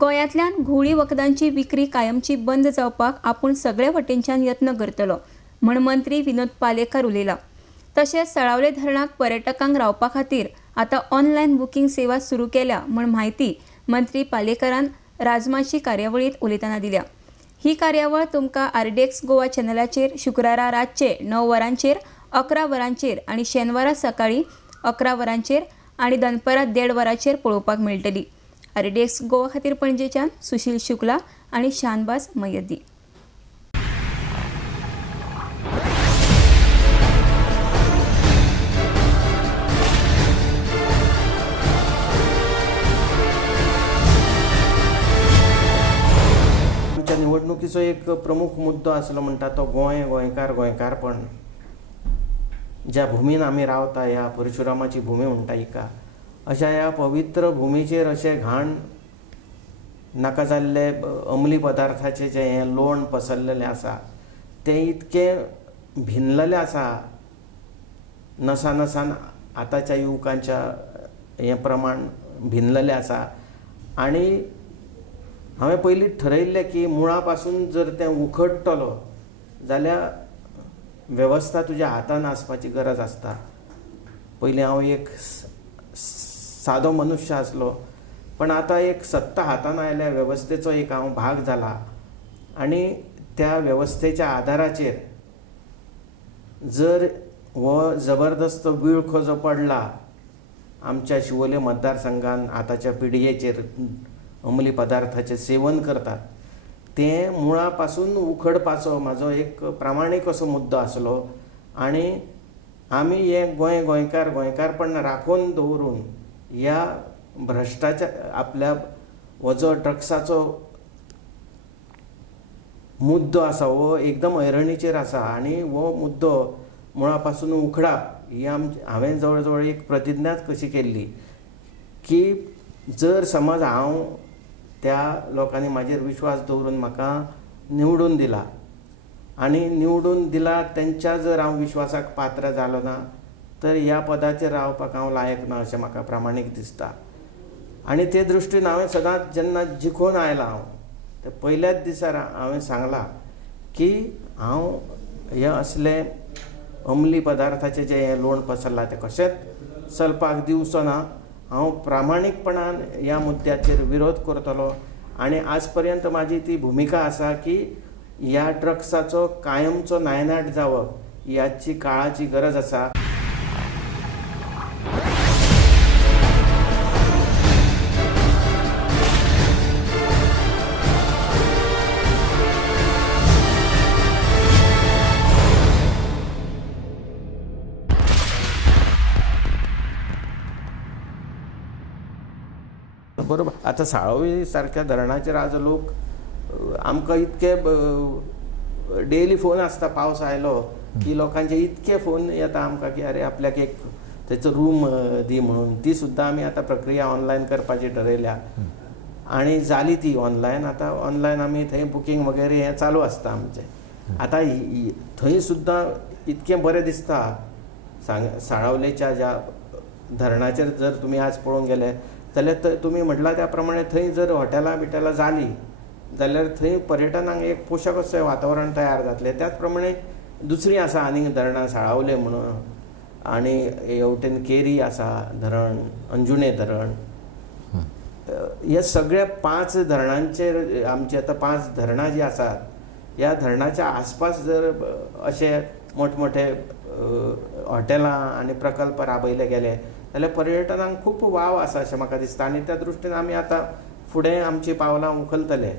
गोंयांतल्यान घुवळी वखदांची विक्री कायमची बंद जावपाक आपूण सगळे वटेनच्यान यत्न करतलो म्हण मंत्री विनोद पालेकार उलयला। तशेंच सळावले धरणाक पर्यटकांक रावपा खातीर आतां ऑनलायन बुकींग सेवा सुरू केल्या म्हण म्हायती मंत्री पालेकारान राजमाची कार्यावळीत उलयतना दिल्या। ही कार्यावळ तुमकां आरडीएक्स गोवा चॅनलाचेर शुक्रारा रातचे 9 वरांचेर 11 वरांचेर आनी शेनवारा सकाळीं 11 वरांचेर आनी दनपारां 1:30 वरांचेर पळोवपाक मेळटली। आरडीएक्स गोवा खातीर पणजेच्यान सुशील शुक्ला आनी शानबाज मय्यदी। आमच्या निवडणुकीचो एक प्रमुख मुद्दो आसलो म्हणटा तो गोंयकारपण। ज्या भुमीन आमी रावता ह्या परशुरामाची भुमी म्हणटा हिका, अशा ह्या पवित्र भुमीचेर अशें घाण नाका जाल्ले अंमली पदार्थाचे जे हें लोण पसरलेलें आसा तें इतकें भिनलेलें आसा नसान आतांच्या युवकांच्या हें प्रमाण भिनलेलें आसा। आनी हांवें पयलींच ठरयिल्लें की मुळा पासून जर तें उखडटलो जाल्यार वेवस्था तुज्या हातान आसपाची गरज आसता। पयलीं हांव एक सादो मनुश्य आसलो, पण आतां एक सत्ता हातान आयल्या वेवस्थेचो एक हांव भाग जाला आनी त्या वेवस्थेच्या आदाराचेर जर हो जबरदस्त विळखो जो पडला आमच्या शिवोले मतदारसंघान आतांच्या पिडयेचेर अंमली पदार्थाचें सेवन करतात तें मुळा पासून उखडपाचो म्हाजो एक प्रामाणीक असो मुद्दो आसलो। आनी आमी हें गोंयकारपण राखून दवरून ह्या भ्रश्टाचार आपल्या हो जो ड्रग्साचो मुद्दो आसा हो एकदम ऐरणीचेर आसा आनी हो मुद्दो मुळा पासून उखडप ही हांवें जवळ जवळ एक प्रतिज्ञाच कशी केल्ली की जर समज हांव त्या लोकांनी म्हाजेर विश्वास दवरून म्हाका निवडून दिला आनी निवडून दिला तेंच्या जर हांव विश्वासाक पात्र जालो ना तर ह्या पदाचेर रावपाक हांव लायक ना अशें म्हाका प्रामाणीक दिसता। आनी ते दृश्टीन हांवें सदांच जेन्ना जिखून आयलां हांव ते पयल्याच दिसा हांवें सांगलां की हांव हे असले अंमली पदार्थाचे जे हे लोण पसरला ते कशेंच चलपाक दिवचो ना। हांव प्रामाणीकपणान ह्या मुद्द्याचेर विरोध करतलो आनी आज पर्यंत म्हाजी ती भुमिका आसा की ह्या ड्रग्साचो कायमचो नायनाट जावप ह्याची काळाची गरज आसा। बरोबर, आतां साळावली सारक्या धरणाचेर आज लोक आमकां इतके डेली फोन आसता पावस आयलो की लोकांचे इतके फोन येता आमकां की अरे आपल्याक एक तेचो रूम दी म्हणून। ती सुद्दां आमी आतां प्रक्रिया ऑनलायन करपाची ठरयल्या आनी जाली ती ऑनलायन। आतां ऑनलायन आमी थंय बुकींग वगैरे हें चालू आसता आमचें। आतां थंय सुद्दां इतकें बरें दिसता साळावलेच्या ज्या धरणाचेर जर तुमी आज पळोवंक गेले जाल्यार तुमी म्हटला त्या प्रमाणे थंय जर हॉटेलां जाली जाल्यार थंय पर्यटनाक एक पोशक अशें वातावरण तयार जातलें। त्याच प्रमाणे दुसरी आसा आनीक धरणां साळावले म्हणून आनी हेवटेन केरी आसा धरण, अंजुणे धरण, हे सगळे 5 धरणांचेर आमची आतां 5 धरणां जीं आसात ह्या धरणाच्या आसपास जर अशे मोठमोठे हॉटेलां आनी प्रकल्प राबयले गेले जाल्यार पर्यटनाक खूब वाव आसा अशें म्हाका दिसता आनी त्या दृश्टीन आमी आतां फुडें आमची पावलां उखलतले।